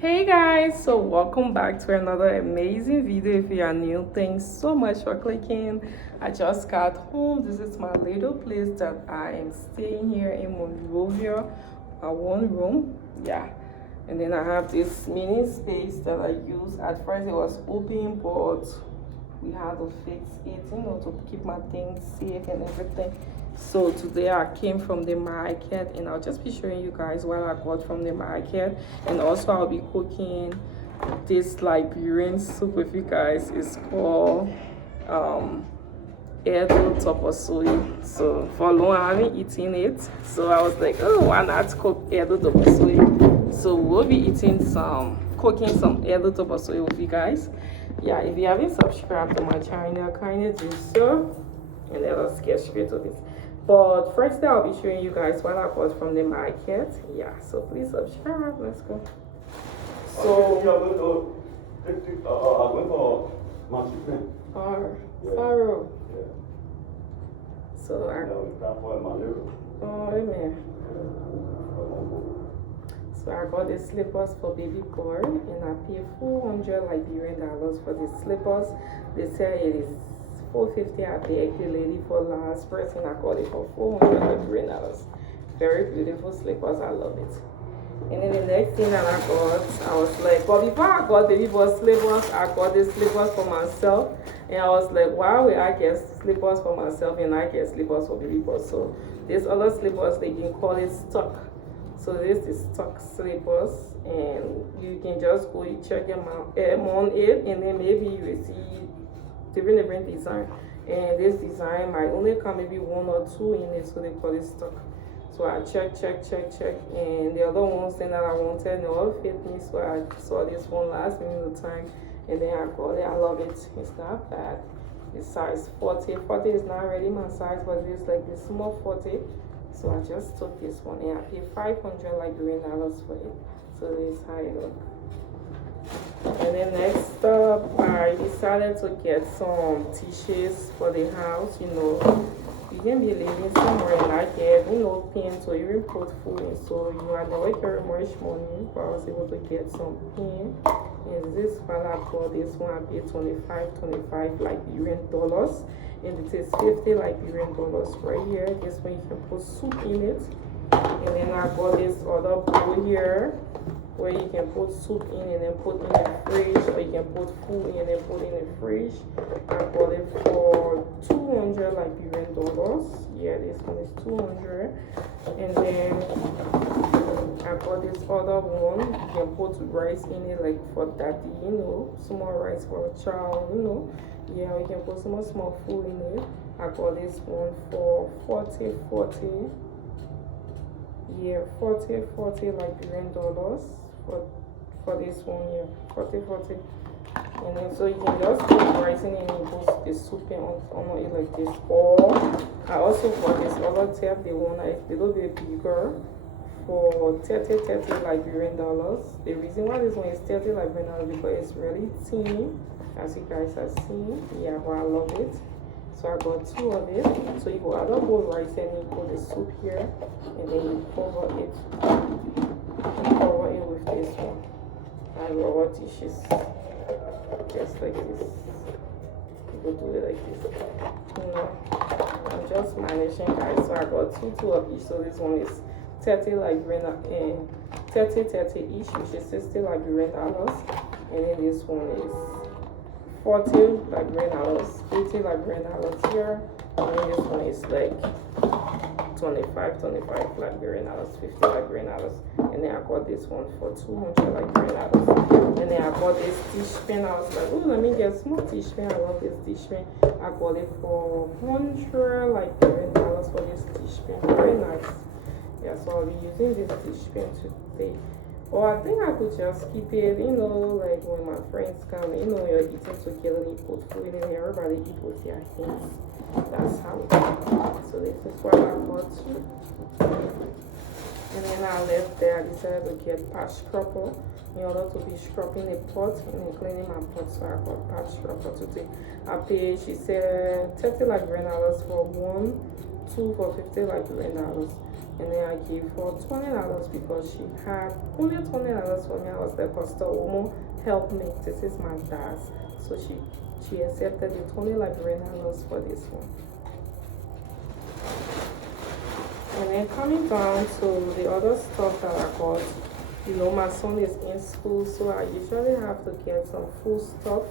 Hey guys, so welcome back to another amazing video. If you are new, thanks so much for clicking. I just got home. This is my little place that I am staying here in Monrovia, my one room. Yeah, and then I have this mini space that I use. At first it was open, but we had to fix it, to keep my things safe and everything. So today I came from the market and I'll just be showing you guys what I got from the market, and also I'll be cooking this Liberian soup with you guys. It's called Edo Toposui. So for long I haven't eaten it, so I was like, oh, why not cook Edo Toposui? So we'll be cooking some Edo Toposui with you guys. Yeah, if you haven't subscribed to my channel, kindly do so, and then let's get straight to this. But first I'll be showing you guys what I bought from the market. Yeah, so please subscribe. Let's go. So I went for my chicken. Pharaoh. Yeah. So amen. So I got the slippers for baby boy, and I paid $400 Liberian for the slippers. They say it is $450. I begged the lady for last person. I got it for $400 Liberian. Very beautiful slippers. I love it. And then the next thing that I got, I was like, but before I got baby boy slippers, I got the slippers for myself. And I was like, why would I get slippers for myself and I get slippers for baby boy? So these other slippers, they can call it stock. So this is stock slippers, and you can just go, you check them out on it, and then maybe you will see different design. And this design might only come maybe one or two in it, so they call it stock. So I check, and the other ones that I wanted, they all fit me. So I saw this one last minute time, and then I got it. I love it. It's not bad. It's size 40. 40 is not really my size, but it's like the small 40. So I just took this one, and I paid $500 Liberian for it. So this is how it looks. And then next up, I decided to get some tissues for the house. You can be living somewhere like it, pin to even put food in. So you are never carry much money, but I was able to get some pin. And this one I got, this one I paid 25 Liberian dollars. And it is 50 Liberian dollars right here. This one you can put soup in it. And then I got this other bowl here where you can put soup in and then put in the fridge, or you can put food in and then put in the fridge. I got it for $200 Liberian dollars. Yeah, this one is 200. And then I got this other one. You can put rice in it, like for daddy, small rice for a child, Yeah, we can put some small food in it. I got this one for 40. Yeah, 40 Liberian dollars for this one here. 40. And then so you can just put rice in and put the soup on it like this. Or I also got this other tab, the one is a little bit bigger, for 30 Liberian dollars. The reason why this one is 30 Liberian dollars because it's really thin, as you guys have seen. Yeah, but I love it. So I got two of it. So you go add up both rice and you put the soup here, and then you cover it. With this one. I rubber tissues. Just like this. You go do it like this. I'm just managing, guys. So I got two of each. So this one is 30 Liberian and 30 each, which is 60 Liberian dollars. And then this one is 40 Liberian dollars, 50 Liberian dollars here, and then this one is like 25 Liberian dollars, 50 Liberian dollars. And then I got this one for 200 Liberian dollars. And then I got this dish pen. I was like, oh, let me get small dish pen. I love this dish pen. I got it for 100 Liberian dollars for this dish pen. Very nice. Yeah, so I'll be using this dish pen today. Or I think I could just keep it, like when my friends come, you're eating together, you put food in, everybody eat with their hands. That's how it is. So this is what I got too. And then I left there, I decided to get patch scrubber in order to be scrubbing the pot and then cleaning my pot. So I got patch scrubber today. I paid, she said, $30 Liberian for one 2 for 50 Liberian dollars. And then I gave her $20 because she had only $20 for me. I was like, Costa Omo, help me. This is my dad's. So she accepted the 20 Liberian dollars for this one. And then coming down to the other stuff that I got, you know, my son is in school, so I usually have to get some food stuff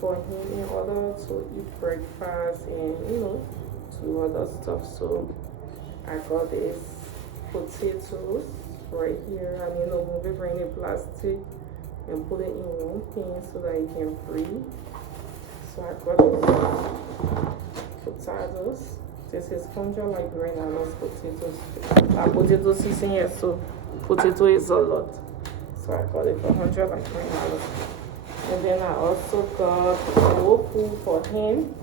for him in order to eat breakfast and, you know, do other stuff. So I got this potatoes right here. I mean, move it in the plastic and put it in one pan so that it can freeze. So I got these potatoes. This is $100 potatoes. Potatoes is in here, so potato is a lot. So I got it for $100. And then I also got more food for him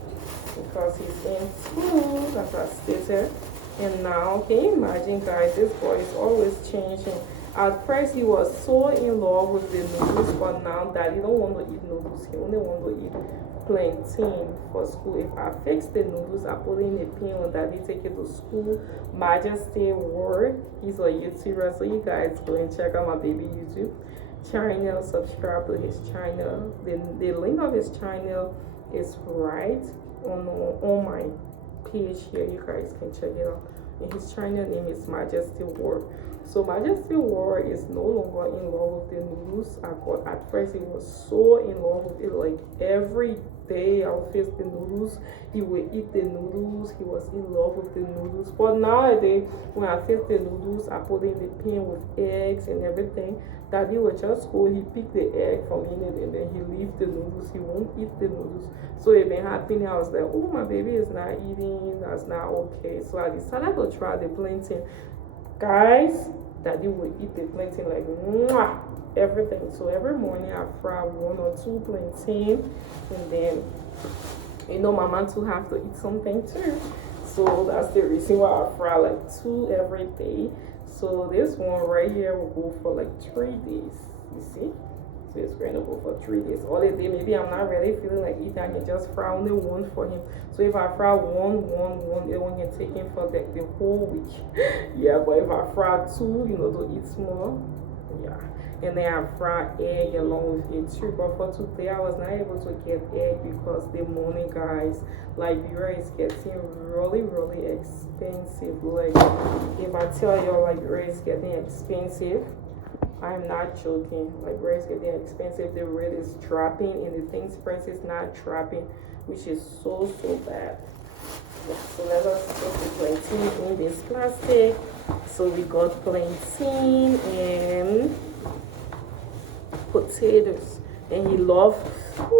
because he's in school, as I stated. And now, can you imagine, guys, this boy is always changing. At first, he was so in love with the noodles, but now daddy don't want to eat noodles. He only want to eat plantain for school. If I fix the noodles, I put it in the pan when daddy take it to school. Majesty Ward, he's a YouTuber, so you guys go and check out my baby YouTube channel, subscribe to his channel. The link of his channel is right on my page here. You guys can check it out. And his channel name is Majesty Ward. So Majesty Ward is no longer in love with the noodles. At first he was so in love with it, like every day I would fix the noodles, he would eat the noodles. He was in love with the noodles. But nowadays when I fix the noodles, I put it in the pan with eggs and everything. Daddy would just go, he pick the egg from in it and then he leave the noodles. He won't eat the noodles. So it been happening. I was like, oh, my baby is not eating, that's not okay. So I decided to try the plantain. Guys, daddy would eat the plantain like mwah, everything. So every morning I fry 1 or 2 plantain, and then, you know, my mom too have to eat something too. So that's the reason why I fry like 2 every day. So this one right here will go for like 3 days. You see? So it's going to go for 3 days. All the day, maybe I'm not really feeling like eating, I can just fry only 1 for him. So if I fry one, it won't get taken for the whole week. Yeah, but if I fry 2, you know, to eat small, yeah. And then I fry egg along with it too. But for today, I was not able to get egg because the money, guys, Liberia is getting really, really expensive. Like, if I tell you Liberia is getting expensive, I'm not joking. Liberia is getting expensive. The rate is dropping and the things price is not dropping, which is so bad. Yeah, so let us put the plantain in this plastic. So we got plantain and potatoes. And he loved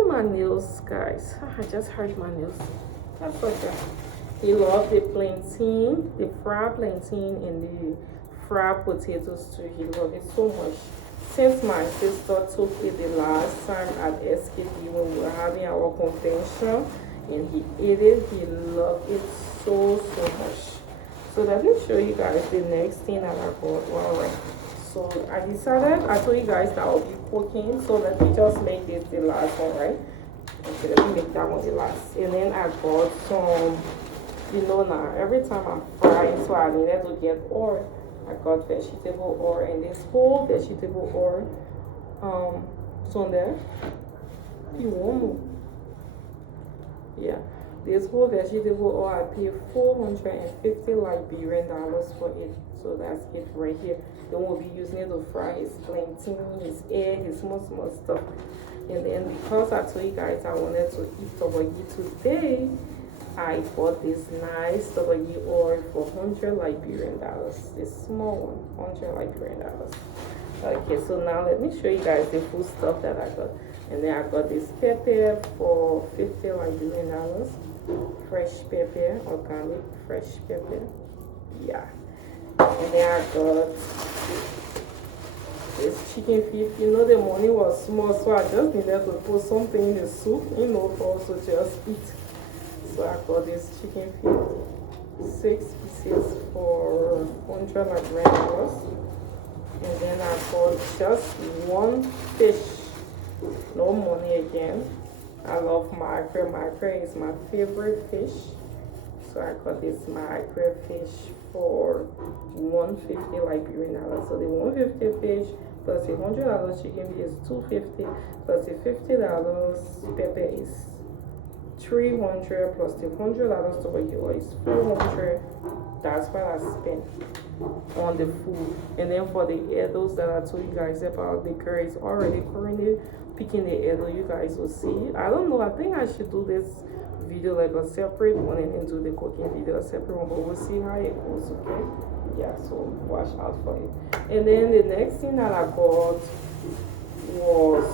my nails, guys. I just hurt my nails. That's okay. He loved the plantain, the fried plantain, and the fried potatoes too. He loved it so much. Since my sister took it the last time at SKD when we were having our convention, and he ate it, he loved it so much. So let me show you guys the next thing that I got. Alright. So I told you guys that I'll be cooking. So let me just make this the last one, right? Okay, let me make that one the last. And then I got some, you know, now every time I'm frying, so I needed to get oil. I got vegetable oil, and this whole vegetable oil, so there, you won't know. Yeah, this whole vegetable oil, I paid 450 Liberian dollars for it. So that's it right here. Then we'll be using it to fry his plantain, his egg, his small stuff. And then because I told you guys I wanted to eat tabagi today, I bought this nice tabagi oil for 100 Liberian dollars. This small one, 100 Liberian dollars. Okay, so now let me show you guys the food stuff that I got. And then I got this pepper for 50 Liberian dollars. Fresh pepper, organic fresh pepper. Yeah. And then I got this chicken feet. You know, the money was small, so I just needed to put something in the soup, you know, for us to just eat. So I got this chicken feet, 6 pieces for 100 Liberian dollars. And then I got just 1 fish, no money again. I love mackerel. Mackerel is my favorite fish. So I got this microfish for $150 Liberian dollars. So the $150 fish plus the $100 chicken is $250 plus the $50 pepper is $300 plus the $100 tomato is $400. That's what I spent on the food. And then for the edibles that I told you guys about, the girl is already currently picking the edible. You guys will see. I don't know. I think I should do this video like a separate one and then do the cooking video a separate one, but we'll see how it goes. Okay, yeah, so watch out for it. And then the next thing that I got was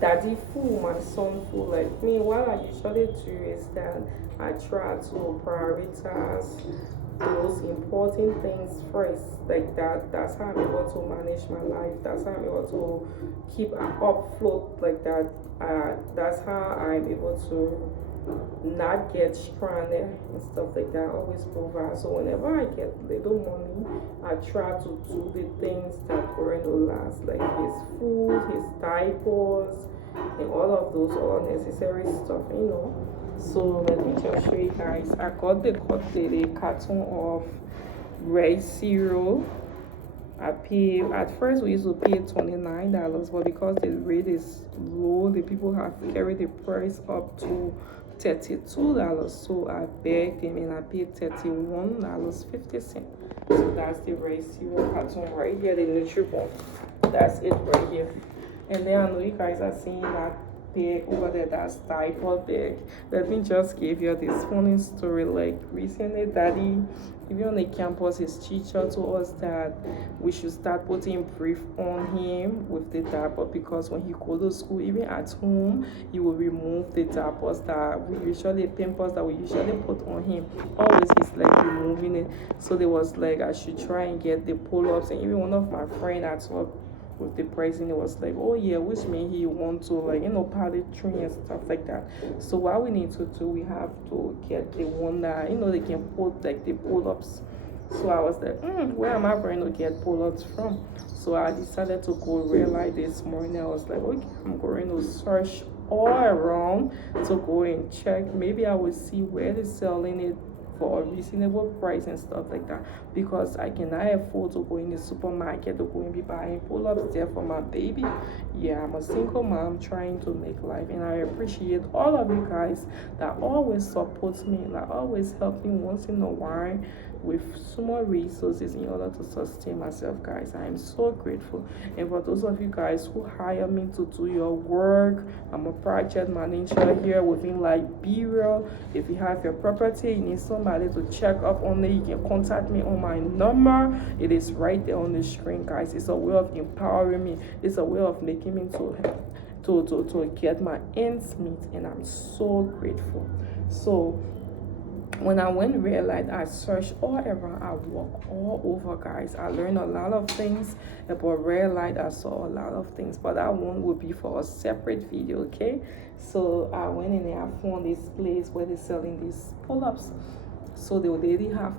daddy food, my son food. Like me, what I usually do is that I try to prioritize those important things first. Like that's how I'm able to manage my life. That's how I'm able to keep afloat like that. That's how I'm able to not get stranded and stuff like that. I always provide. So whenever I get little money, I try to do the things that going to last, like his food, his diapers, and all of those all necessary stuff, you know. So let me just show you guys. I got the carton of rice cereal. I pay, at first we used to pay $29, but because the rate is low, the people have carried the price up to $32. So I begged them and I paid $31.50. So that's the rice cereal carton right here, the Nutribon. That's it right here. And then I know you guys are seeing that bag over there, that's diaper bag. Let me just give you this funny story. Like recently, daddy, even on the campus, his teacher told us that we should start putting brief on him with the diaper, because when he go to school, even at home, he will remove the diapers that we usually, pampers that we usually put on him. Always he's like removing it. So there was like I should try and get the pull-ups, and even one of my friends at work with the pricing, it was like, oh yeah, which means he want to, like, you know, powder tree and stuff like that. So what we need to do, we have to get the one that, you know, they can put like the pull-ups. So I was like, where am I going to get pull-ups from? So I decided to go redlight this morning. I was like, okay, I'm going to search all around to go and check. Maybe I will see where they're selling it for a reasonable price and stuff like that, because I cannot afford to go in the supermarket to go and be buying pull-ups there for my baby. Yeah, I'm a single mom trying to make life, and I appreciate all of you guys that always support me, that always help me once in a while with small resources in order to sustain myself, guys. I am so grateful. And for those of you guys who hire me to do your work, I'm a project manager here within Liberia. If you have your property, you need somebody to check up on it, you can contact me on my number. It is right there on the screen, guys. It's a way of empowering me. It's a way of making me to get my ends meet, and I'm so grateful. So when I went redlight, I searched all around, I walked all over, guys. I learned a lot of things about redlight. I saw a lot of things, but that one will be for a separate video, okay? So I went in there, I found this place where they're selling these pull-ups. So the lady have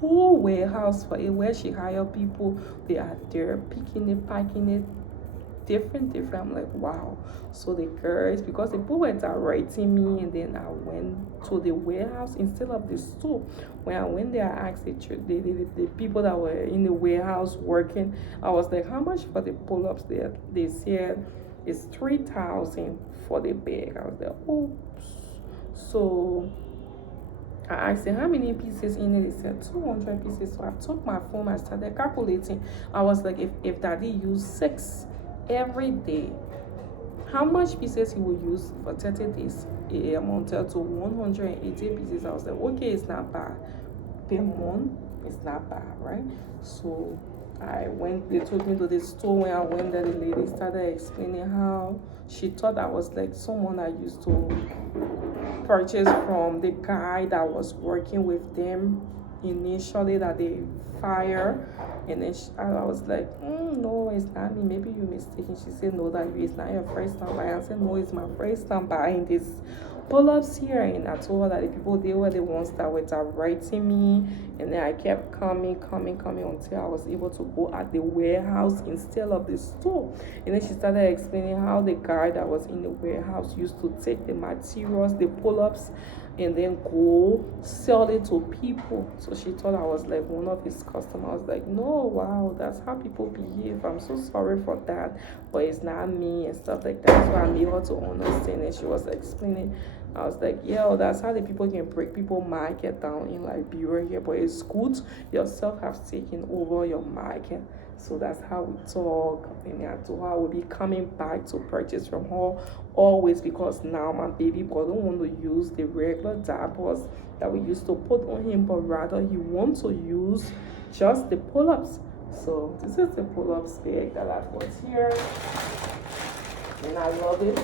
whole warehouse for it where she hire people. They are there picking it, packing it, different. I'm like, wow. So the girls, because the people were directing me, and then I went to the warehouse instead of the store. When I went there, I asked the people that were in the warehouse working, I was like, how much for the pull-ups there? They said it's $3,000 for the bag. I was like, oops. So I asked them how many pieces in it. They said 200 pieces. So I took my phone, I started calculating. I was like, if daddy used 6 every day, how much pieces he will use for 30 days? It amounted to 180 pieces. I was like, okay, it's not bad. Per month, it's not bad, right? So I went, they took me to the store. When I went there, the lady started explaining how she thought I was like someone I used to purchase from the guy that was working with them initially, that they fire. And then I was like, no, it's not me, maybe you're mistaken. She said, no, that it's not your first time buying. I said, no, it's my first time buying this pull-ups here. And I told her that the people, they were the ones that were directing me. And then I kept coming until I was able to go at the warehouse instead of the store. And then she started explaining how the guy that was in the warehouse used to take the materials, the pull-ups, and then go sell it to people. So she thought I was like one of his customers. I was like, no, wow, that's how people behave. I'm so sorry for that, but it's not me and stuff like that. So I made her to understand, and she was explaining. I was like, yeah, that's how the people can break people market down in Liberia here, but it's good yourself have taken over your market. So that's how we talk. And I told her I will be coming back to purchase from her always, because now my baby boy don't want to use the regular diapers that we used to put on him, but rather he wants to use just the pull-ups. So this is the pull-ups bag that I got here, and I love it.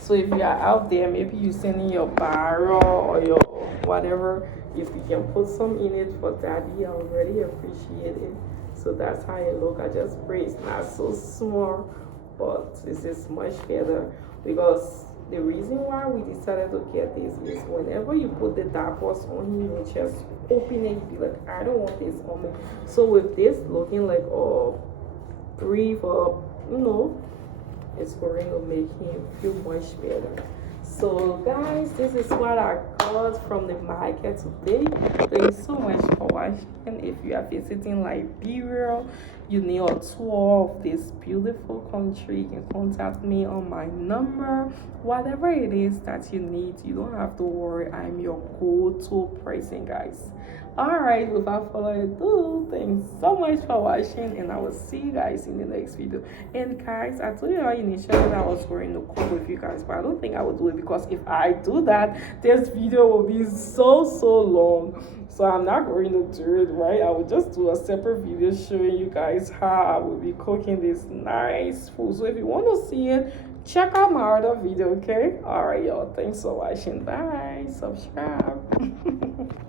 So if you are out there, maybe you're sending your barrel or your whatever, if you can put some in it for daddy, I already appreciate it. So that's how it look. I just pray it's not so small, but it's just much better, because the reason why we decided to get this is whenever you put the diapers on him, you just open it, you be like, I don't want this on me. So with this looking like brief or it's going to make him feel much better. So guys, this is what I got from the market today. Thank you so much for watching. If you are visiting Liberia, you need a tour of this beautiful country, you can contact me on my number. Whatever it is that you need, you don't have to worry. I'm your go-to person, guys. Alright, without further ado, thanks so much for watching, and I will see you guys in the next video. And guys, I told you initially that I was going to cook with you guys, but I don't think I will do it, because if I do that, this video will be so long. So I'm not going to do it, right? I will just do a separate video showing you guys how I will be cooking this nice food. So if you want to see it, check out my other video, okay? Alright, y'all, thanks for watching. Bye. Subscribe.